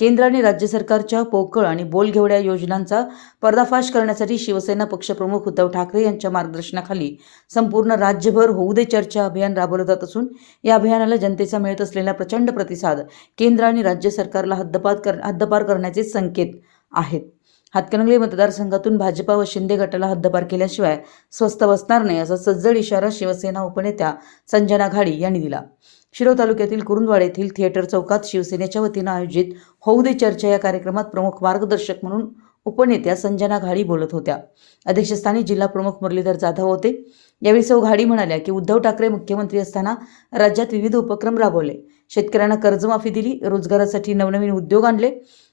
केंद्र आणि राज्य सरकारच्या पोकळ आणि बोलघेवड्या योजनांचा पर्दाफाश करण्यासाठी शिवसेना पक्षप्रमुख उद्धव ठाकरे यांच्या मार्गदर्शनाखाली संपूर्ण राज्यभर होऊ दे चर्चा अभियान राबवलं जात असून या अभियानाला जनतेचा मिळत असलेला प्रचंड प्रतिसाद केंद्र आणि राज्य सरकारला हद्दपार करण्याचे संकेत आहेत। हातकणंगले मतदारसंघातून भाजपा व शिंदे गटाला हद्दपार केल्याशिवाय स्वस्थ बसणार नाही असा सज्जड इशारा शिवसेना उपनेत्या संजना घाडी यांनी दिला। शिरोळ तालुक्यातील कुरुंदवाड येथील थिएटर चौकात शिवसेनेच्या वतीनं आयोजित होऊ दे चर्चा या कार्यक्रमात प्रमुख मार्गदर्शक म्हणून उपनेत्या संजना घाडी बोलत होत्या। अध्यक्षस्थानी जिल्हा प्रमुख मुरलीधर जाधव होते। यावेळी सौ घाडी म्हणाल्या की उद्धव ठाकरे मुख्यमंत्री असताना राज्यात विविध उपक्रम राबवले, शेतकऱ्यांना कर्जमाफी दिली, रोजगारासाठी नवनवीन उद्योग आणले,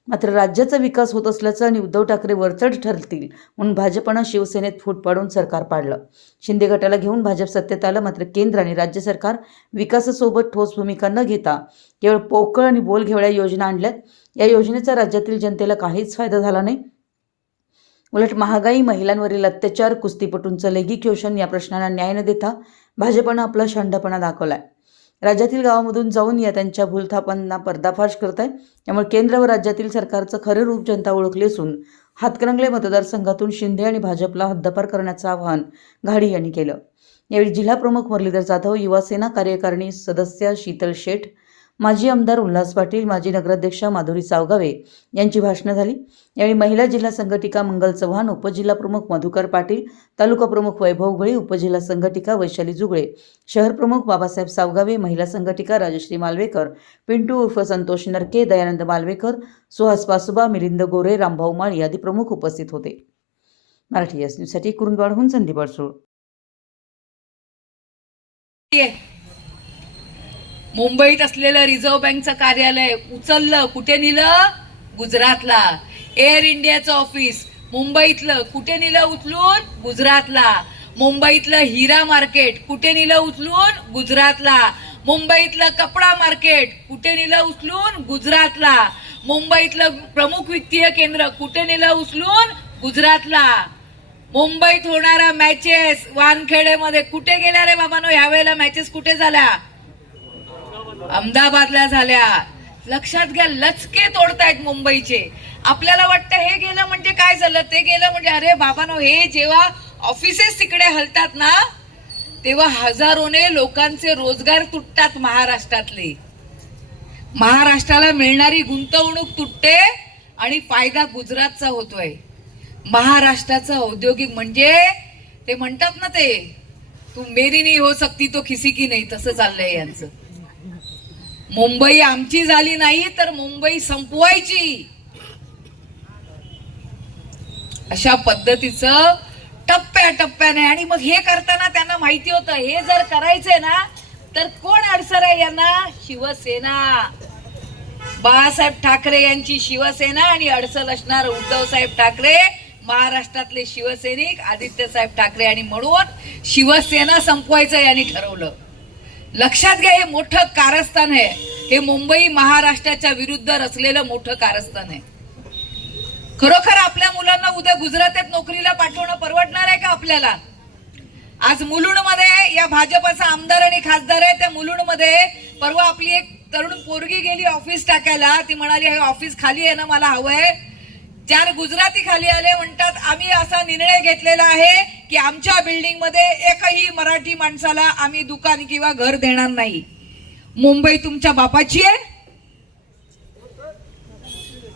मात्र राज्याचा विकास होत असल्याचं आणि उद्धव ठाकरे वरचढ ठरतील म्हणून भाजपनं शिवसेनेत फूट पाडून सरकार पाडलं। शिंदे गटाला घेऊन भाजप सत्तेत आलं, मात्र केंद्र आणि राज्य सरकार विकासासोबत ठोस भूमिका न घेता केवळ पोकळ आणि बोलघेवड्या योजना आणल्यात। या योजनेचा राज्यातील जनतेला काहीच फायदा झाला नाही, उलट महागाई, महिलांवरील अत्याचार, कुस्तीपटूंचं लैंगिक शोषण या प्रश्नांना न्याय न देता भाजपनं आपला शहाणपणा दाखवलाय। राज्यातील गावामधून जाऊन या त्यांच्या भूलथापांना पर्दाफाश करत आहे। त्यामुळे केंद्र व राज्यातील सरकारचं खरं रूप जनता ओळखली असून हातकणंगले मतदारसंघातून शिंदे आणि भाजपला हद्दपार करण्याचं आवाहन घाडी यांनी केलं। यावेळी जिल्हा प्रमुख मुरलीधर जाधव, युवासेना कार्यकारिणी सदस्य शीतल शेठ, माजी आमदार उल्हास पाटील, माजी नगराध्यक्षा माधुरी सावगावे यांची भाषणं झाली। यावेळी महिला जिल्हा संघटिका मंगल चव्हाण, उपजिल्हा प्रमुख मधुकर पाटील, तालुका प्रमुख वैभव गळी, उपजिल्हा संघटिका वैशाली जुगळे, शहर प्रमुख बाबासाहेब सावगावे, महिला संघटिका राजश्री मालवेकर, पिंटू उर्फ संतोष नरके, दयानंद मालवेकर, सुहास पासुबा, मिलिंद गोरे, रामभाऊ माळी आदी प्रमुख उपस्थित होते। मराठी एस न्यूजसाठी कुरुंदवाडहून संदीप अडसूळ। मुंबईत असलेलं रिझर्व्ह बँकचं कार्यालय उचललं, कुठे नेलं? गुजरातला। एअर इंडियाचं ऑफिस मुंबईतलं कुठे नेलं उचलून? गुजरातला। मुंबईतलं हिरा मार्केट कुठे नेलं उचलून? गुजरातला। मुंबईतलं कपडा मार्केट कुठे नेलं उचलून? गुजरातला। मुंबईतलं प्रमुख वित्तीय केंद्र कुठे नेलं उचलून? गुजरातला। मुंबईत होणाऱ्या मॅचेस वानखेडेमध्ये कुठे गेल्या रे बाबांनो? यावेळेला मॅचेस कुठे झाल्या? अहमदाबादला झाल्या। लक्षात घ्या, लचके तोडतायत मुंबईचे। आपल्याला वाटतं हे गेलं म्हणजे काय झालं, ते गेलं म्हणजे अरे बाबांनो, हे जेव्हा ऑफिसेस तिकडे हलतात ना तेव्हा हजारोने लोकांचे रोजगार तुटतात महाराष्ट्रातले। महाराष्ट्राला मिळणारी गुंतवणूक तुटते आणि फायदा गुजरातचा होतोय। महाराष्ट्राचं औद्योगिक म्हणजे ते म्हणतात ना, ते तू मेरी नहीं हो सकती तो किसी की नहीं, तसं चाललंय यांचं। मुंबई आमची झाली नाही तर मुंबई संपवायची, अशा पद्धतीचं टप्प्याटप्प्याने। आणि मग हे करताना त्यांना माहिती होतं हे जर करायचंय ना तर कोण अडसर आहे यांना? शिवसेना, बाळासाहेब ठाकरे यांची शिवसेना, आणि अडसर असणार उद्धव साहेब ठाकरे, महाराष्ट्रातले शिवसैनिक आदित्यसाहेब ठाकरे, आणि म्हणून शिवसेना संपवायचं यांनी ठरवलं। लक्षात घ्या, हे मोठं कारस्थान आहे। हे मुंबई महाराष्ट्राच्या विरुद्ध रचलेलं मोठं कारस्थान आहे। खरोखर आपल्या मुलांना उद्या गुजरातात नोकरीला पाठवणं परवडणार आहे का आपल्याला? आज मुलुंडमध्ये या भाजपचा आमदार आणि खासदार आहे, त्या मुलुंडमध्ये परवा आपली एक तरुण पोरगी गेली ऑफिस टाकायला। ती म्हणाली हे ऑफिस खाली आहे ना, मला हवंय। 4 गुजराती खाली आले, म्हणतात आम्ही असा निर्णय घेतलेला आहे की आमच्या बिल्डिंग मध्ये एकही मराठी माणसाला आम्ही दुकान किंवा घर देणार नाही। मुंबई तुमच्या बापाची आहे?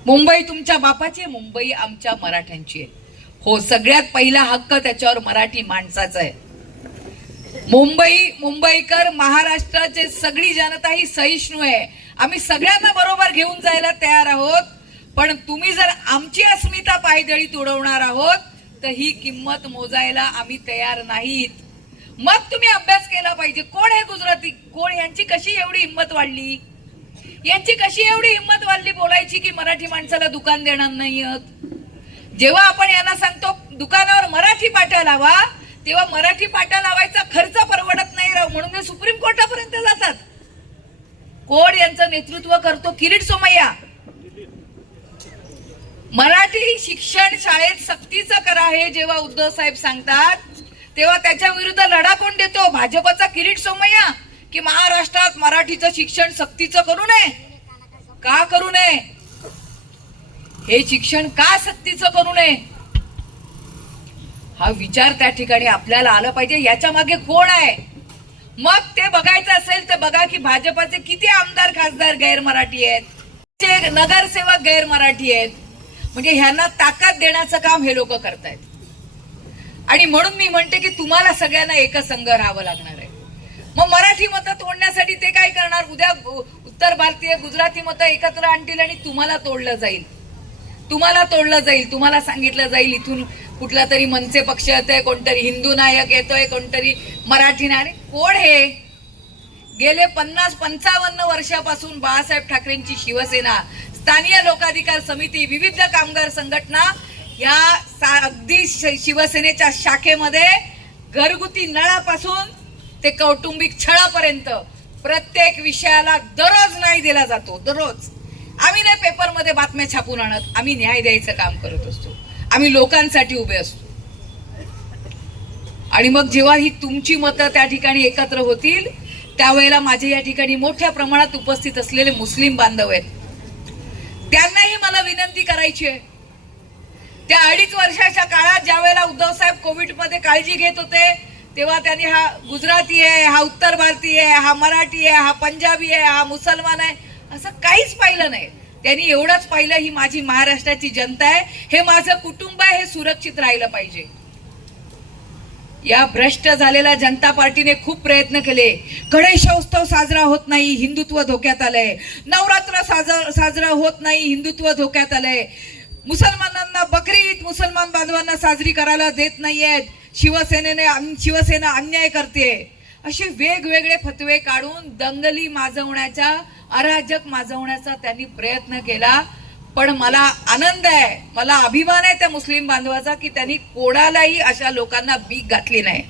मुंबई तुमच्या बापाची आहे? मुंबई आमच्या मराठ्यांची आहे। हो, सगळ्यात पहिला हक्क त्याच्यावर मराठी माणसाचा आहे। मुंबईकर, महाराष्ट्राचे सगळी जनता ही सहिष्णू आहे। आम्ही सगळ्यांना बरोबर घेऊन जायला तयार आहोत, पण तुम्ही जर आमची अस्मिता पायदळी तुडवणार आहोत तर ही किंमत मोजायला आम्ही तयार नाहीत। मग तुम्ही अभ्यास केला पाहिजे, कोण हे गुजराती, कोण, यांची कशी एवढी हिंमत वाढली? यांची कशी एवढी हिंमत वाढली बोलायची की मराठी माणसाला दुकान देणार नाहीत? जेव्हा आपण यांना सांगतो दुकानावर मराठी पाट्या लावा, तेव्हा मराठी पाट्या लावायचा खर्च परवडत नाही राव, म्हणून ते सुप्रीम कोर्टापर्यंत जातात। कोण यांचं नेतृत्व करतो? किरीट सोमय्या। मराठी शिक्षण शाळेत सक्तीचं करा हे जेव्हा उद्धव साहेब सांगतात तेव्हा त्याच्या विरुद्ध लढा कोण देतो? भाजपचा किरीट सोमय्या, की महाराष्ट्रात मराठीचं शिक्षण सक्तीचं करू नये? का करू नये? हे शिक्षण का सक्तीचं करू नये, हा विचार त्या ठिकाणी आपल्याला आला पाहिजे. याच्या मागे कोण आहे मग ते बघायचं असेल तर बघा की भाजपाचे किती आमदार खासदार गैर मराठी आहेत, नगरसेवक गैर मराठी आहेत. म्हणजे ह्यांना ताकद देण्याचं काम हे लोक करतायत. आणि म्हणून मी म्हणते की तुम्हाला सगळ्यांना एकसंघ राहावं लागणार आहे. मग मराठी मतं तोडण्यासाठी ते काय करणार, उद्या उत्तर भारतीय गुजराती मतं एकत्र आणतील आणि तुम्हाला तोडलं जाईल. तुम्हाला सांगितलं जाईल इथून कुठला तरी मनसे पक्ष येतोय, कोणतरी हिंदू नायक येतोय, कोणतरी मराठी नायक. कोण हे? गेले 50-55 वर्षापासून बाळासाहेब ठाकरेंची शिवसेना, स्थानिक लोकाधिकार समिती, विविध कामगार संघटना या अगदी शिवसेनेच्या शाखेमध्ये घरगुती नळापासून ते कौटुंबिक छळापर्यंत प्रत्येक विषयाला दररोज न्याय दिला जातो. दररोज आम्ही नाही पेपरमध्ये बातम्या छापून आणत, आम्ही न्याय द्यायचं काम करत असतो. आम्ही लोकांसाठी उभे असतो. आणि मग जेव्हा ही तुमची मतं त्या ठिकाणी एकत्र होतील त्यावेळेला माझे या ठिकाणी मोठ्या प्रमाणात उपस्थित असलेले मुस्लिम बांधव आहेत, त्यांनाही मला विनंती करायची आहे. त्या 2.5 वर्षाच्या काळात ज्या वेळेला उद्धव साहेब कोविडमध्ये काळजी घेत होते तेव्हा त्यांनी हा गुजराती आहे, हा उत्तर भारतीय आहे, हा मराठी आहे, हा पंजाबी आहे, हा मुसलमान आहे असं काहीच पाहिलं नाही. त्यांनी एवढंच पाहिलं ही माझी महाराष्ट्राची जनता आहे, हे माझं कुटुंब आहे, हे सुरक्षित राहिलं पाहिजे. या भ्रष्ट झालेल्या जनता पार्टीने खूप प्रयत्न केले. गणेशोत्सव साजरा होत नाही, हिंदुत्व धोक्यात आलंय. नवरात्र साजरा होत नाही, हिंदुत्व धोक्यात आलंय. मुसलमानांना बकरी ईद मुसलमान बांधवांना साजरी करायला देत नाहीयेत. शिवसेना अन्याय करते. असे वेगवेगळे फतवे काढून दंगली माजवण्याचा, अराजक माजवण्याचा त्यांनी प्रयत्न केला. पण मला आनंद आहे, मला अभिमान आहे त्या मुस्लिम बांधवाचा की त्यांनी कोणालाही अशा लोकांना भीक घातली नाही.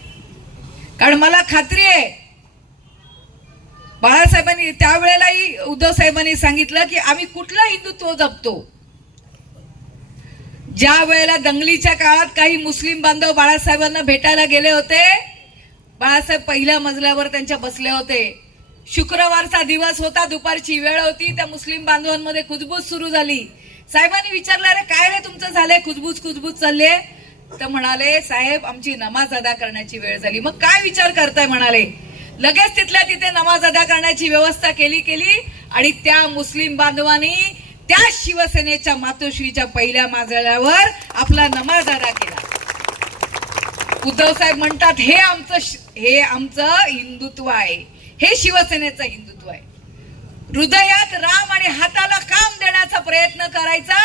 कारण मला खात्री आहे बाळासाहेबांनी त्यावेळेलाही उद्धव साहेबांनी सांगितलं की आम्ही कुठलं हिंदुत्व जपतो. ज्या वेळेला दंगलीच्या काळात काही मुस्लिम बांधव बाळासाहेबांना भेटायला गेले होते, बाळासाहेब पहिल्या मजल्यावर त्यांच्या बसले होते. शुक्रवारचा दिवस होता, दुपारची वेळ होती. त्या मुस्लिम बांधवांमध्ये कुजबूज सुरू झाली. साहेबांनी विचारलं, अरे काय रे तुमचं झालंय, कुजबूज चालले? तर म्हणाले, साहेब आमची नमाज अदा करण्याची वेळ झाली. मग काय विचार करताय म्हणाले. लगेच तिथल्या तिथे नमाज अदा करण्याची व्यवस्था केली आणि त्या मुस्लिम बांधवांनी त्या शिवसेनेच्या मातोश्रीच्या पहिल्या माजल्यावर आपला नमाज अदा केला. उद्धव साहेब म्हणतात हे आमचं हिंदुत्व आहे, हे शिवसेनेचं हिंदुत्व आहे. हृदयात राम आणि हाताला काम देण्याचा प्रयत्न करायचा,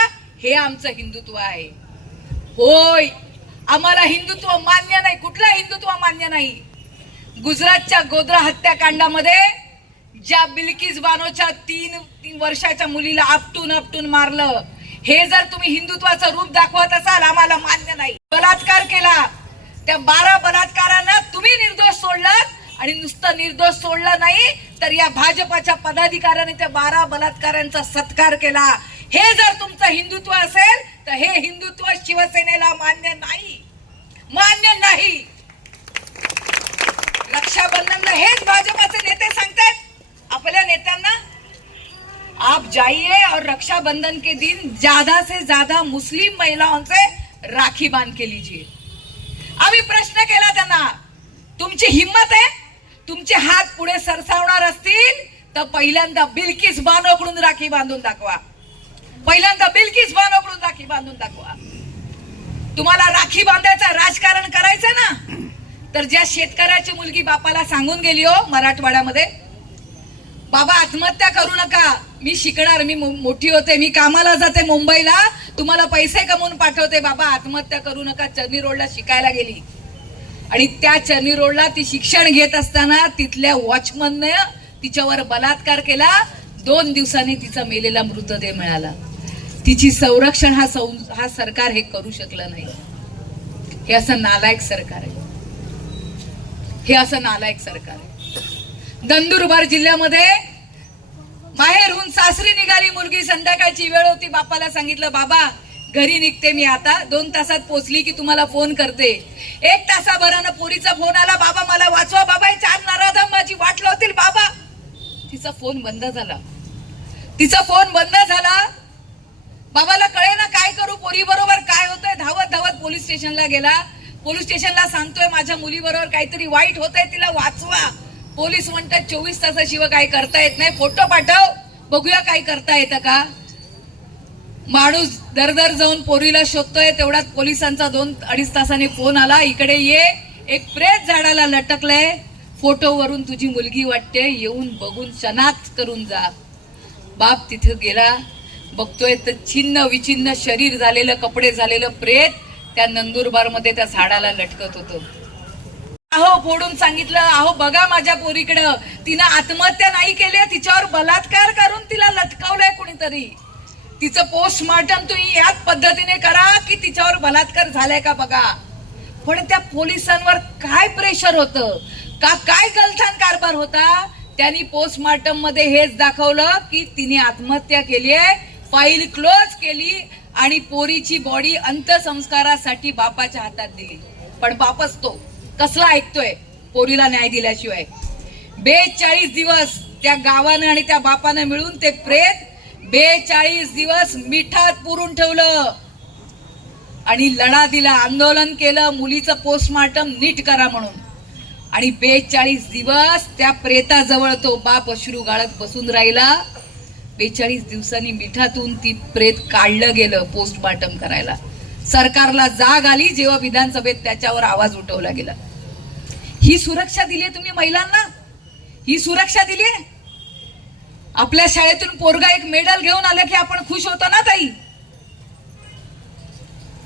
हे आमचं हिंदुत्व आहे. होय, आम्हाला हिंदुत्व मान्य नाही, कुठलं हिंदुत्व मान्य नाही. गुजरातच्या गोध्रा हत्याकांडामध्ये ज्या बिल्किस बानोच्या 3 वर्षाच्या मुलीला आपटून मारलं, हे जर तुम्ही हिंदुत्वाचं रूप दाखवत असाल आम्हाला मान्य नाही. बलात्कार केला, त्या 12 बलात्कारांना तुम्ही निर्दोष सोडलात आणि नुसतं निर्दोष सोडलं नाही तर या भाजपाच्या पदाधिकाऱ्याने त्या 12 बलात्कारांचा सत्कार केला. हे जर तुमचं हिंदुत्व असेल तर हे हिंदुत्व शिवसेनेला मान्य नाही. रक्षाबंधनला हेच भाजपाचे नेते सांगतात आपल्या नेत्यांना, आप जाइए और रक्षाबंधन के दिन ज्यादा से ज्यादा मुस्लिम महिलाओं से राखी बांध के लीजिए. आम्ही प्रश्न केला त्यांना, तुमची हिम्मत आहे, तुमचे हात पुढे सरसावणार असतील तर पहिल्यांदा बिल्किस बानोकडून राखी बांधून दाखवा. तुम्हाला राखी बांधायचं राजकारण करायचं ना, तर ज्या शेतकऱ्याची मुलगी बापाला सांगून गेली हो मराठवाड्यामध्ये, बाबा आत्महत्या करू नका, मी शिकणार, मी मोठी होते, मी कामाला जाते मुंबईला, तुम्हाला पैसे कमवून पाठवते, बाबा आत्महत्या करू नका. चर्नी रोडला शिकायला गेली आणि त्या चर्नी रोडला ती शिक्षण घेत असताना तिथल्या वॉचमनने तिच्यावर बलात्कार केला. 2 दिवसांनी तिचा मेलेला मृतदेह मिळाला. तिची संरक्षण हा सरकार हे करू शकलं नाही. हे असं नालायक सरकार आहे, नंदुरबार जिल्ह्यामध्ये माहेरहून सासरी निघाली मुलगी, संध्याकाळची वेळ होती, बापाला सांगितलं बाबा घरी निघते मी आता, 2 तासात पोहोचली की तुम्हाला फोन करते. 1 तासाभरानं पोरीचा फोन आला, बाबा मला वाचवा, बाबा 4 नराधम माझी वाट लावतील बाबा. तिचा फोन बंद झाला. बाबाला कळे ना काय करू, पोरी बरोबर काय होतंय. धावत धावत पोलीस स्टेशनला गेला. पोलीस स्टेशनला सांगतोय माझ्या मुलीबरोबर काहीतरी वाईट होतंय, तिला वाचवा. पोलीस म्हणतात 24 तासाशिवाय काय करता येत नाही, फोटो पाठव बघूया काय करता येतं का. माणूस दरदर जाऊन पोरीला शोधतोय. तेवढ्यात पोलिसांचा 2-2.5 तासाने फोन आला, इकडे ये, एक प्रेत झाडाला लटकलंय, फोटोवरून तुझी मुलगी वाटते, येऊन बघून शनाख्त करून जा. बाप तिथे गेला, बघतोय तर छिन्न विचिन्न शरीर झालेलं, कपडे झालेलं प्रेत त्या नंदुरबार मध्ये त्या झाडाला लटकत होतं. अहो फोडून सांगितलं, अहो बघा माझ्या पोरीकडं, तिनं आत्महत्या नाही केली, तिच्यावर बलात्कार करून तिला लटकावलंय कुणीतरी. तिचं पोस्टमॉर्टम तुम्ही याच पद्धतीने करा की तिच्यावर बलात्कार झालाय का बघा. पण त्या पोलिसांवर काय प्रेशर होतं का, काय गलथान कारभार होता. त्यांनी पोस्टमॉर्टम मध्ये हेच दाखवलं की तिने आत्महत्या केली आहे, फाईल क्लोज केली आणि पोरीची बॉडी अंत्यसंस्कारासाठी बापाच्या हातात दिली. पण बापच तो कसला ऐकतोय पोरीला न्याय दिल्याशिवाय. 42 दिवस त्या गावानं आणि त्या बापानं मिळून ते प्रेत 42 दिवस मिठात पुरून ठेवलं आणि लढा दिला, आंदोलन केलं मुलीचं पोस्टमॉर्टम नीट करा म्हणून. आणि 42 दिवस त्या प्रेताजवळ तो बाप अश्रू गाळत बसून राहिला. 42 दिवसांनी मिठातून ती प्रेत काढलं गेलं पोस्टमॉर्टम करायला. सरकारला जाग आली जेव्हा विधानसभेत त्याच्यावर आवाज उठवला गेला. ही सुरक्षा दिली तुम्ही महिलांना, ही सुरक्षा दिली. आपल्या शाळेतून पोरगा एक मेडल घेऊन आलं की आपण खुश होतो ना ताई.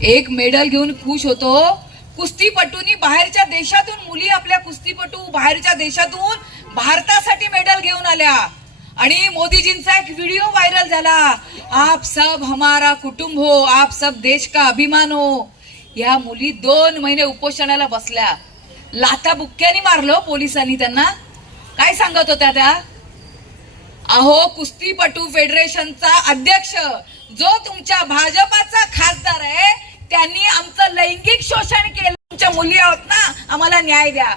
एक मेडल घेऊन खुश होतो. कुस्तीपटूंनी बाहेरच्या देशातून मुली आपल्या कुस्तीपटू बाहेरच्या देशातून भारतासाठी मेडल घेऊन आल्या. आणि मोदीजींचा एक व्हिडिओ व्हायरल झाला, आप सब हमारा कुटुंब हो, आप सब देश का अभिमान हो. या मुली 2 महिने उपोषणाला बसल्या. लाथा बुक्क्यानी मारलो पोलिसांनी त्यांना. काय सांगत होत्या त्या, अहो कुस्तीपटू फेडरेशनचा अध्यक्ष जो तुमच्या भाजपाचा खासदार आहे त्यांनी आमचं लैंगिक शोषण केलं. तुमच्या मुली आहोत ना, आम्हाला न्याय द्या.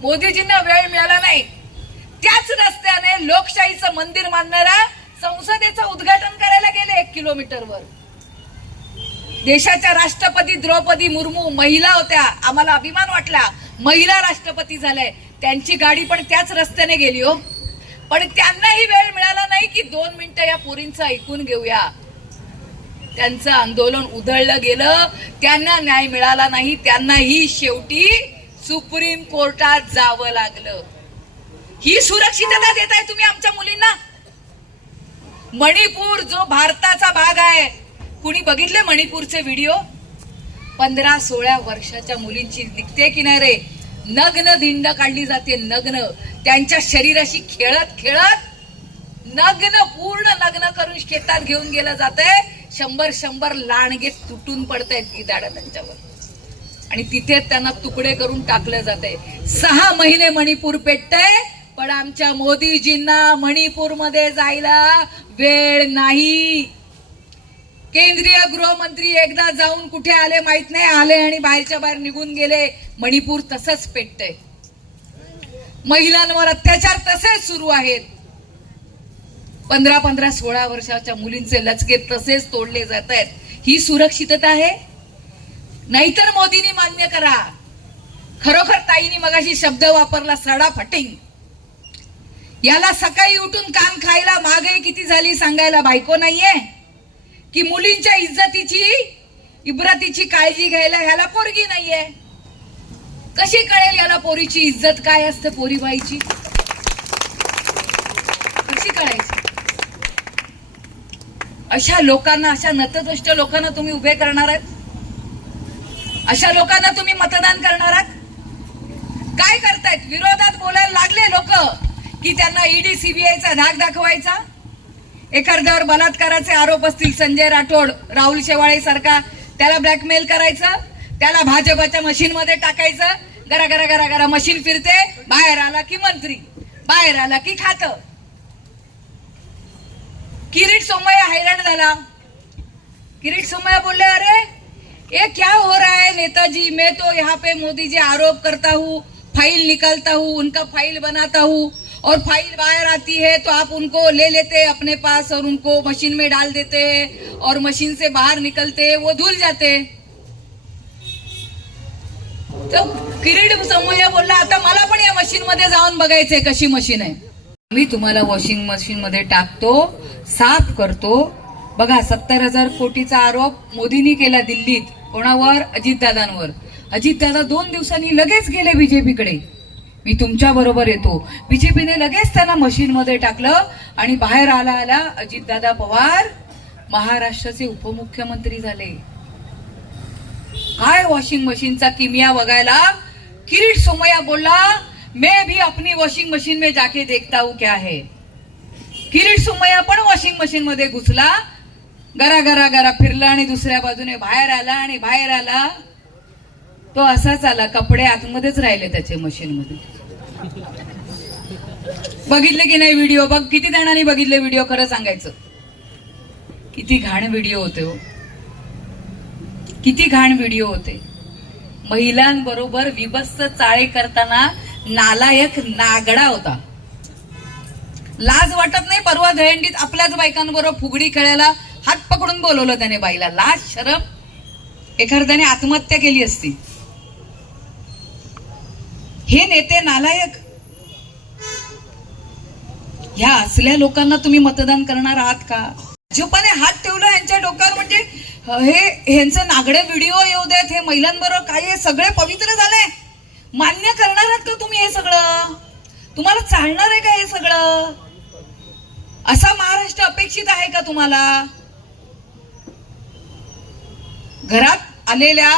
मोदीजींना वेळ मिळाला नाही. त्याच रस्त्याने लोकशाहीचं मंदिर मानणारा संसदेचं उद्घाटन करायला गेले 1 किलोमीटरवर. देशाच्या राष्ट्रपती द्रौपदी मुर्मू महिला होत्या, आम्हाला अभिमान वाटला, महिला राष्ट्रपती झाल्या. त्यांची गाडी पण त्याच रस्त्याने गेली हो. पण त्यांनाही वेळ मिळाला नाही की 2 मिनिटं या पोरींचं ऐकून घेऊया. त्यांचं आंदोलन उधळलं गेलं, त्यांना न्याय मिळाला नाही. त्यांनाही शेवटी सुप्रीम कोर्टात जावं लागलं. ही सुरक्षितता देताय तुम्ही आमच्या मुलींना. मणिपूर जो भारताचा भाग आहे, कुणी बघितले मणिपूरचे व्हिडिओ. 15-16 वर्षाच्या मुलींची दिखते किनारे नग्न धिंड काढली जाते. नग्न त्यांच्या शरीराशी खेळत खेळत नग्न पूर्ण नग्न करून शेतात घेऊन गेलं जातंय. 100 लांडगे तुटून पडतायत गिधाडं त्यांच्यावर आणि तिथे त्यांना तुकडे करून टाकलं जातंय. 6 महिने मणिपूर पेटतंय. पण आमच्या मोदीजींना मणिपूरमध्ये जायला वेळ नाही. केंद्रीय गृहमंत्री एकदा जाऊन कुठे आले माहित नाही, आले आणि बाहेरच्या बाहेर निघून गेले. मणिपूर तसंच पेटतंय. महिलांवर अत्याचार तसेच सुरू आहेत. 15-16 वर्षाच्या मुलींचे लचके तसेच तोडले जात आहेत. ही सुरक्षितता आहे? नाहीतर मोदींनी मान्य करा. खरोखर ताईंनी मगाशी शब्द वापरला सडा फटिंग. याला सकाळी उठून कान खायला महागाई किती झाली सांगायला बायको नाहीये की मुलींच्या इज्जतीची इब्रतीची काळजी घ्यायला ह्याला पोरगी नाहीये. कशी कळेल याला पोरीची इज्जत काय असते, पोरीबाईची कशी कळायची. अशा लोकांना, अशा नतदृष्ट लोकांना तुम्ही उभे करणार आहात. अशा लोकांना तुम्ही मतदान करणार आहात. काय करतायत, विरोधात बोलायला लागले लोक की त्यांना ईडी सीबीआयचा धाक दाखवायचा. एखाद्यावर बलात्काराचे आरोप असतील, संजय राठोड, राहुल शेवाळे सारखा, त्याला ब्लॅकमेल करायचं, त्याला भाजपच्या मशीन मध्ये टाकायचं. गरा गरा गरा गरा मशीन फिरते, बाहेर आला की मंत्री, बाहेर आला की खातं. किरीट सोमय्या हैराण झाला. किरीट सोमय्या बोलले, अरे ये क्या हो रहा है नेताजी, मैं तो यहाँ पे मोदी जी आरोप करता हूँ, फाइल निकालता हूँ, उनका फाइल बनाता हूँ, और फाइल बाहर आती है तो आप उनको ले लेते हैं अपने पास और उनको मशीन में डाल देते हैं और मशीन से बाहर निकलते हैं, वो धुल जाते हैं. तो किरीट समोया बोलला आता मला पण या मशीन मध्ये जाऊन बघायचंय कशी मशीन आहे. मी तुम्हाला वॉशिंग मशीन मध्ये टाकतो, साफ करतो. बघा 70,000 कोटीचा आरोप मोदींनी केला दिल्लीत. कोणावर? अजितदादांवर. अजितदादा 2 दिवसांनी लगेच गेले बीजेपीकडे. मी तुमच्या बरोबर येतो. बीजेपीने लगेच त्यांना मशीन मध्ये टाकलं आणि बाहेर आला आला अजितदादा पवार महाराष्ट्राचे उपमुख्यमंत्री झाले. काय वॉशिंग मशीनचा किमिया बघायला. किरीट सोमय्या बोलला मैं भी अपनी वॉशिंग मशीन में जाके देखता हूं क्या है. किरीट सोमय्या पण वॉशिंग मशीन मध्ये घुसला, गरा गरा गरा फिरला आणि दुसऱ्या बाजूने बाहेर आला आणि बाहेर आला तो असाच आला, कपडे आतमध्येच राहिले त्याचे मशीन मध्ये. बघितले की नाही व्हिडिओ? बघ किती जणांनी बघितले व्हिडिओ, खरं सांगायचं. किती घाण व्हिडिओ होते हो, किती घाण व्हिडिओ होते. महिलांबरोबर विभत्स चाळे करताना नालायक नागडा होता. लाज वाटत नाही? परवा दहीहंडीत आपल्याच बायकांबरोबर फुगडी खेळायला हात पकडून बोलवलं त्याने बाईला. लाज शरम. एखाद्याने आत्महत्या केली असती. हे नेते नालायक. ह्या असल्या लोकांना तुम्ही मतदान करणार आहात का? भाजपाने हात ठेवला यांच्या डोक्यावर म्हणजे हे ह्यांचं नागडे व्हिडिओ येऊ देत, हे महिलांबरोबर काय हे सगळे पवित्र झाले. मान्य करणार आहात का तुम्ही हे सगळं? तुम्हाला चालणार आहे का हे सगळं? असा महाराष्ट्र अपेक्षित आहे का तुम्हाला? घरात आलेल्या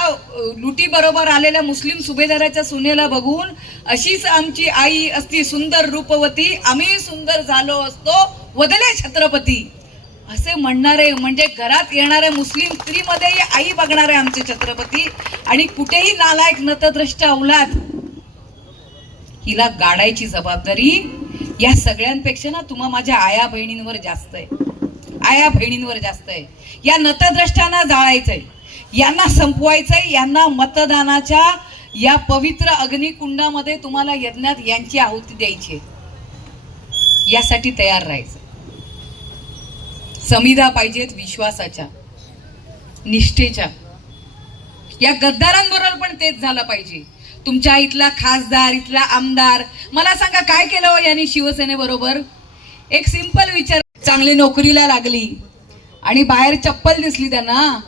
लुटी बरोबर आलेल्या मुस्लिम सुभेदाराच्या सुनेला बघून अशीच आमची आई असती सुंदर रूपवती, आम्ही सुंदर झालो असतो वदले छत्रपती असे म्हणणारे, म्हणजे घरात येणाऱ्या मुस्लिम स्त्रीमध्ये आई बघणारे आमचे छत्रपती. आणि कुठेही नालायक नतद्रष्ट औलाद हिला गाडायची जबाबदारी या सगळ्यांपेक्षा ना तुम्हा माझ्या आया बहिणींवर जास्त आहे. आया बहिणींवर जास्त आहे. या नतद्रष्टांना जाळायचंय, यांना संपवायचंय, यांना मतदानाच्या या पवित्र अग्निकुंडामध्ये तुम्हाला यज्ञात यांची आहुती द्यायची. यासाठी तयार राहायचं. समिधा पाहिजेत विश्वासाच्या, निष्ठेच्या. या गद्दारांबरोबर पण तेच झालं पाहिजे. तुमच्या इथला खासदार, इथला आमदार, मला सांगा काय केलं हो यांनी शिवसेनेबरोबर? एक सिंपल विचार. चांगली नोकरीला लागली आणि बाहेर चप्पल दिसली त्यांना,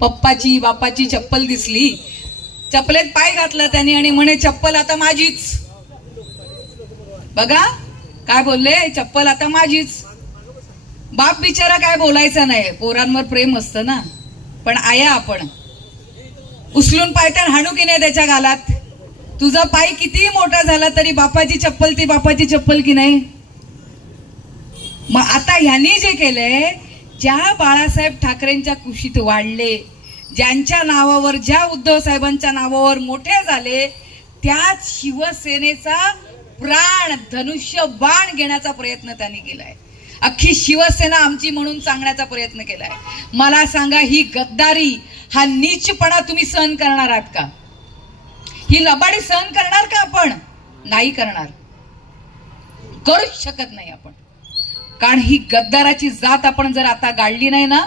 पप्पाची बापाची चप्पल दिसली, चप्पलेत पाय घातला त्याने आणि म्हणे चप्पल आता माझीच. बघा काय बोलले, चप्पल आता माझीच. बाप बिचारा काय बोलायचा नाही, पोरांवर प्रेम असतं ना. पण आया आपण उचलून पायथ्यान हाणू की नाही त्याच्या गालात? तुझा पाय किती मोठा झाला तरी बापाची चप्पल ती बापाची चप्पल की नाही? मग आता ह्यांनी जे केलंय, ज्या बाळासाहेब ठाकरेंच्या कुशीत वाढले, ज्यांच्या नावावर, ज्या उद्धव साहेबांच्या नावावर मोठे झाले, त्याच शिवसेनेचा प्राण धनुष्य बाण घेण्याचा प्रयत्न त्यांनी केलाय. अख्खी शिवसेना आमची म्हणून सांगण्याचा प्रयत्न केलाय. मला सांगा, ही गद्दारी, हा नीचपणा तुम्ही सहन करणार आहात का? ही लबाडी सहन करणार का आपण? नाही करणार, करूच शकत नाही आपण. कारण ही गद्दाराची जात आपण जर आता गाळली नाही ना,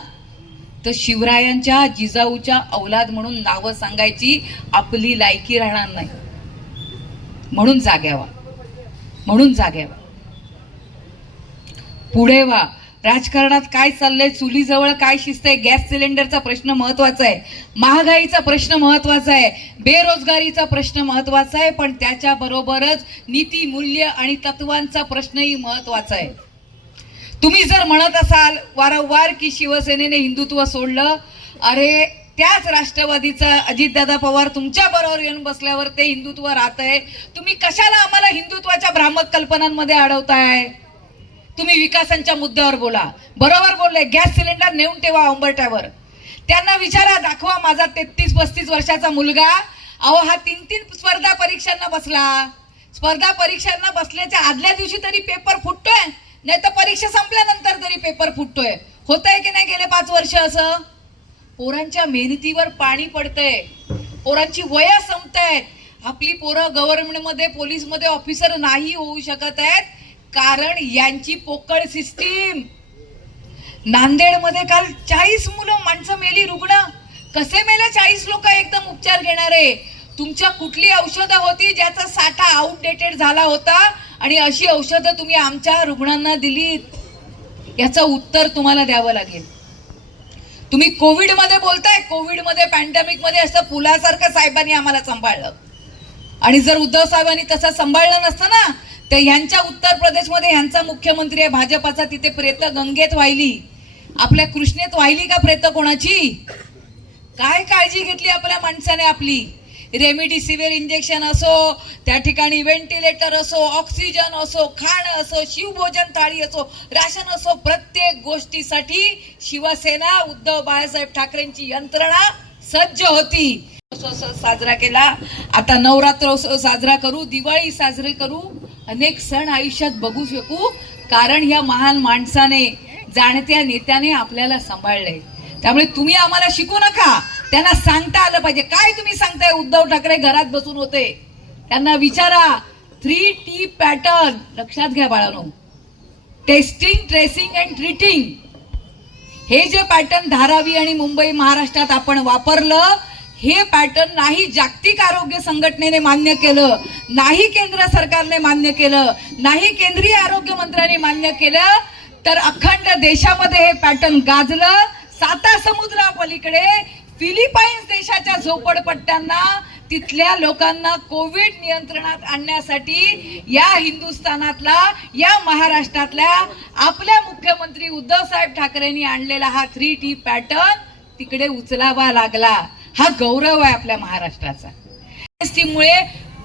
तर शिवरायांच्या जिजाऊच्या औलाद म्हणून नावं सांगायची आपली लायकी राहणार नाही. म्हणून जाग्यावा, म्हणून जाग्यावा. पुढे व्हा. राजकारणात काय चाललंय, चुलीजवळ काय शिस्त आहे? गॅस सिलेंडरचा प्रश्न महत्वाचा आहे, महागाईचा प्रश्न महत्वाचा आहे, बेरोजगारीचा प्रश्न महत्वाचा आहे, पण त्याच्या बरोबरच नीती, मूल्य आणि तत्वांचा प्रश्नही महत्वाचा आहे. तुम्ही जर म्हणत असाल वारंवार की शिवसेनेने हिंदुत्व सोडलं, अरे त्याच राष्ट्रवादीचा अजितदादा पवार तुमच्या बरोबर येऊन बसल्यावर ते हिंदुत्व राहतंय. तुम्ही कशाला आम्हाला हिंदुत्वाच्या भ्रामक कल्पनांमध्ये अडवताय? तुम्ही विकासांच्या मुद्द्यावर बोला. बरोबर बोलले, गॅस सिलेंडर नेऊन ठेवा उंबरठ्यावर. त्यांना विचारा, दाखवा माझा 33-35 वर्षाचा मुलगा अहो हा 3 स्पर्धा परीक्षांना बसला. स्पर्धा परीक्षांना बसल्याच्या आदल्या दिवशी तरी पेपर फुटतोय, नाही तर परीक्षा संपल्यानंतर तरी पेपर फुटतोय. होतंय की नाही गेले 5 वर्ष असं? पोरांच्या मेहनतीवर पाणी पडतंय, पोरांची वया संपतायत. आपली पोरं गव्हर्नमेंटमध्ये पोलीसमध्ये ऑफिसर नाही होऊ शकत आहेत, कारण यांची पोकळ सिस्टीम. नांदेडमध्ये काल 40 माणसं मेली, रुग्ण कसे मेले? 40 लोक एकदम उपचार घेणारे. तुमच्या कुठली औषधं होती ज्याचा साठा आउटडेटेड झाला होता आणि अशी औषधं तुम्ही आमच्या रुग्णांना दिलीत? याचं उत्तर तुम्हाला द्यावं लागेल. तुम्ही कोविडमध्ये बोलताय, कोविडमध्ये पॅन्डेमिकमध्ये असं पुलासारखं साहेबांनी आम्हाला सांभाळलं, आणि जर उद्धव साहेबांनी तसं सांभाळलं नसतं ना, तर यांच्या उत्तर प्रदेशमध्ये यांचा मुख्यमंत्री आहे भाजपाचा, तिथे प्रेत गंगेत वाहिली. आपल्या कृष्णेत वाहिली का प्रेत कोणाची? काय काळजी घेतली आपल्या माणसाने आपली? रेमडेसिवीर इंजेक्शन असो, त्या ठिकाणी व्हेंटिलेटर असो, ऑक्सिजन असो, खाणं असो, शिवभोजन थाळी असो, राशन असो, प्रत्येक गोष्टीसाठी शिवसेना उद्धव बाळासाहेब ठाकरेंची यंत्रणा सज्ज होती. साजरा केला, आता नवरात्रोत्सव साजरा करू, दिवाळी साजरी करू, अनेक सण आयुष्यात बघू शकू, कारण या महान माणसाने, जाणत्या नेत्याने आपल्याला सांभाळलंय. त्यामुळे तुम्ही आम्हाला शिकू नका, त्यांना सांगता आलं पाहिजे. काय तुम्ही सांगताय? उद्धव ठाकरे घरात बसून होते, त्यांना विचारा. 3T पॅटर्न लक्षात घ्या बाळांनो, टेस्टिंग, ट्रेसिंग अँड ट्रीटिंग. हे जे पॅटर्न धारावी आणि मुंबई महाराष्ट्रात आपण वापरलं, हे पॅटर्न नाही जागतिक आरोग्य संघटनेने मान्य केलं, नाही केंद्र सरकारने मान्य केलं, नाही केंद्रीय आरोग्य मंत्र्यांनी मान्य केलं, तर अखंड देशामध्ये हे पॅटर्न गाजलं. 7 समुद्रापलीकडे फिलिपाईन्स देशाच्या झोपडपट्ट्यांना, तिथल्या लोकांना कोविड नियंत्रणात आणण्यासाठी या हिंदुस्थानातला, या महाराष्ट्रातल्या आपल्या मुख्यमंत्री उद्धव साहेब ठाकरेंनी आणलेला हा 3T पॅटर्न तिकडे उचलावा लागला. हा गौरव आहे आपल्या महाराष्ट्राचा. मुळे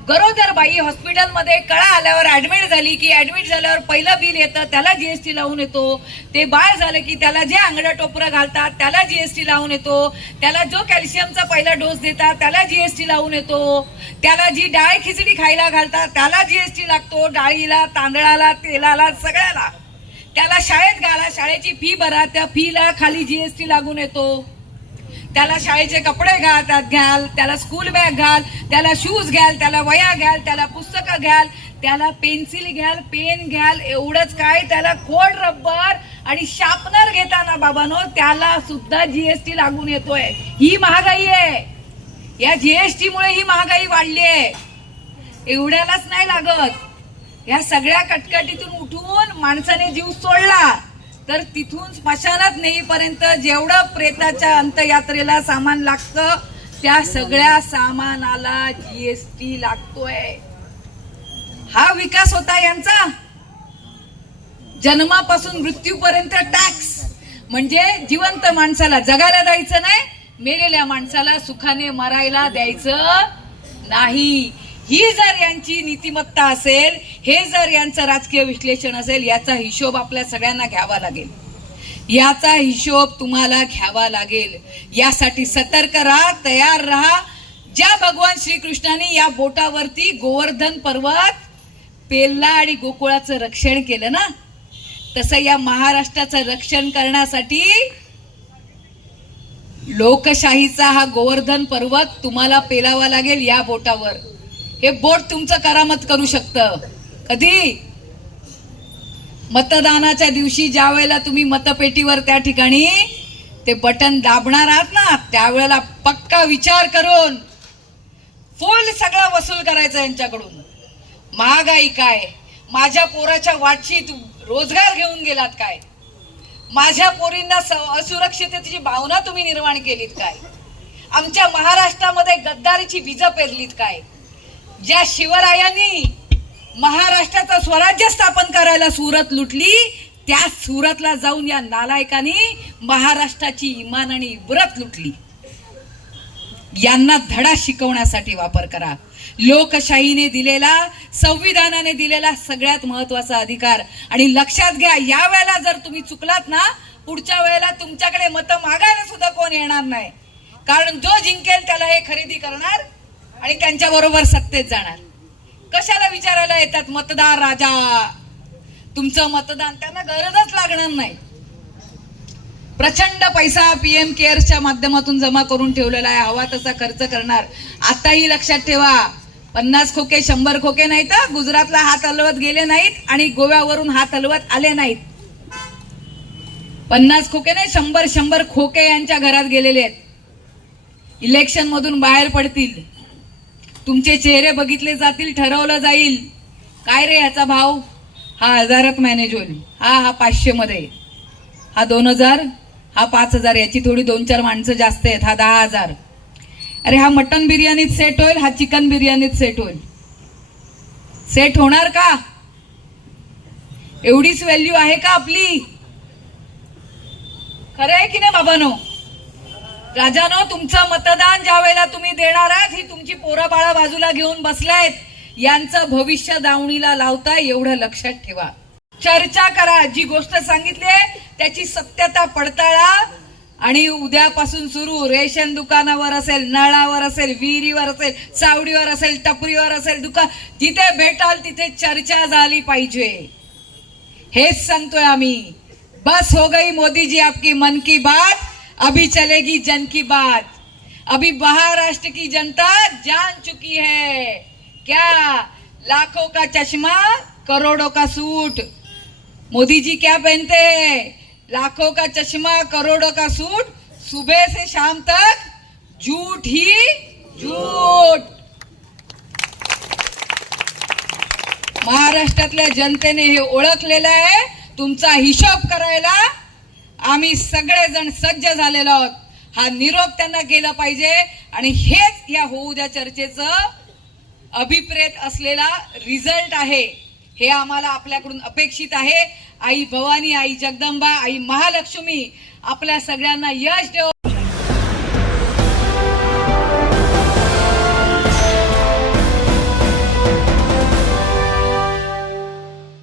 गरोदर बाई हॉस्पिटलमध्ये कळा आल्यावर ऍडमिट झाली की ऍडमिट झाल्यावर पहिलं बिल येतं, त्याला जीएसटी लावून येतो. ते बाळ झालं की त्याला जे अंगडं टोपरं घालतात त्याला जीएसटी लावून येतो. त्याला जो कॅल्शियमचा पहिला डोस देतात त्याला जीएसटी लावून येतो. त्याला जी डाळ खिचडी खायला घालतात त्याला जीएसटी लागतो, डाळीला, तांदळाला, तेलाला, सगळ्याला. त्याला शाळेत घाला, शाळेची फी भरा, त्या फीला खाली जीएसटी लागून येतो. त्याला शाळेचे कपडे घ्याल, त्याला स्कूल बॅग घाल, त्याला शूज घ्याल, त्याला वह्या घ्याल, त्याला पुस्तकं घ्याल, त्याला पेन्सिल घ्याल, पेन घ्याल, एवढंच काय, त्याला खोड रबर आणि शार्पनर घेताना बाबांनो त्याला सुद्धा जीएसटी लागून येतोय. ही महागाई आहे. या जीएसटी मुळे ही महागाई वाढली आहे. एवढ्यालाच नाही लागत, या सगळ्या कटकटीतून उठून माणसाने जीव सोडला तर तिथून स्मशानात नेईपर्यंत जेवढं प्रेताच्या अंत्ययात्रेला सामान लागतं त्या सगळ्या सामानाला जीएसटी लागतोय. हा विकास होता यांचा. जन्मापासून मृत्यूपर्यंत टॅक्स, म्हणजे जिवंत माणसाला जगायला द्यायचं नाही, मेलेल्या माणसाला सुखाने मरायला द्यायचं नाही. ही जर यांची नीतिमत्ता असेल, हे जर यांचं राजकीय विश्लेषण असेल, याचा हिशोब आपल्या सगळ्यांना घ्यावा लागेल. याचा हिशोब तुम्हाला घ्यावा लागेल. यासाठी सतर्क राहा, तयार राहा. ज्या भगवान श्रीकृष्णाने या बोटावरती गोवर्धन पर्वत पेलला आणि गोकुळाचं रक्षण केलं ना, तसं या महाराष्ट्राचं रक्षण करण्यासाठी लोकशाहीचा हा गोवर्धन पर्वत तुम्हाला पेलावा लागेल या बोटावर. हे बोट तुमचं करामत करू शकतं. कधी? मतदानाच्या दिवशी ज्या वेळेला तुम्ही मतपेटीवर त्या ठिकाणी ते बटन दाबणार आहात ना, त्यावेळेला पक्का विचार करून फुल सगळं वसूल करायचं यांच्याकडून. महागाई काय? माझ्या पोराच्या वाटशीत रोजगार घेऊन गेलात काय? माझ्या पोरींना असुरक्षिततेची भावना तुम्ही निर्माण केलीत काय? आमच्या महाराष्ट्रामध्ये गद्दारीची बीज पेरलीत काय? ज्या शिवरायांनी महाराष्ट्राचं स्वराज्य स्थापन करायला सुरत लुटली, त्या सुरतला जाऊन या नालायकांनी महाराष्ट्राची इमान आणि इबरत लुटली. यांना धडा शिकवण्यासाठी वापर करा. लोकशाहीने दिलेला, संविधानाने दिलेला सगळ्यात महत्वाचा अधिकार. आणि लक्षात घ्या, या वेळेला जर तुम्ही चुकलात ना, पुढच्या वेळेला तुमच्याकडे मतं मागायला सुद्धा कोण येणार नाही. कारण जो जिंकेल त्याला हे खरेदी करणार आणि त्यांच्या बरोबर सत्तेत जाणार. कशाला विचारायला येतात मतदार राजा? तुमचं मतदान त्यांना गरजच लागणार नाही. प्रचंड पैसा पीएम केअर्सच्या माध्यमातून जमा करून ठेवलेला आहे, हवा तसा खर्च करणार. आताही लक्षात ठेवा, 50 खोके 100 खोके नाहीत, गुजरातला हात हलवत गेले नाहीत आणि गोव्यावरून हात हलवत आले नाहीत. 50 खोके नाही, 100 खोके यांच्या घरात गेलेले आहेत. इलेक्शन मधून बाहेर पडतील, तुमचे चेहरे बघितले जातील, ठरवलं जाईल काय रे याचा भाव, हा 1000त मॅनेज होईल, हा 500 मध्ये, हा 2000, हा 5000, याची थोडी 2-4 माणसं जास्त आहेत, हा 10,000. अरे हा मटन बिर्याणीत सेट होईल, हा चिकन बिर्याणीत सेट होईल. सेट होणार का? एवढीच व्हॅल्यू आहे का आपली? खरं आहे की नाही बाबांनो? राजानो, तुमचं मतदान ज्या वेळेला तुम्ही देणार आहात, ही तुमची पोरं बाळा बाजूला घेऊन बसलायत, यांचं भविष्य दावणीला लावताय, एवढं लक्षात ठेवा. चर्चा करा, जी गोष्ट सांगितली त्याची सत्यता पडताळा, आणि उद्यापासून सुरू रेशन दुकानावर असेल, नळावर असेल, विहिरीवर असेल, सावडीवर असेल, टपरीवर असेल, दुकान जिथे भेटाल तिथे चर्चा झाली पाहिजे. हेच सांगतोय आम्ही. बस हो गई मोदी जी आपकी मन की बात, अभी चलेगी जन की बात. अभी महाराष्ट्र की जनता जान चुकी है क्या, लाखों का चश्मा करोड़ों का सूट. मोदी जी क्या पहनते हैं? लाखों का चश्मा करोड़ों का सूट, सुबह से शाम तक झूठ ही झूठ. महाराष्ट्रातल्या जनतेने हे ओळखलेलं आहे. तुमचा हिशोब करायला आम्ही सगळेजण सज्ज झालेलो आहोत. हा निरोप त्यांना केला पाहिजे, आणि हेच या होऊ द्या चर्चेचं अभिप्रेत असलेला रिझल्ट आहे. हे आम्हाला आपल्याकडून अपेक्षित आहे. आई भवानी, आई जगदंबा, आई महालक्ष्मी आपल्या सगळ्यांना यश देव.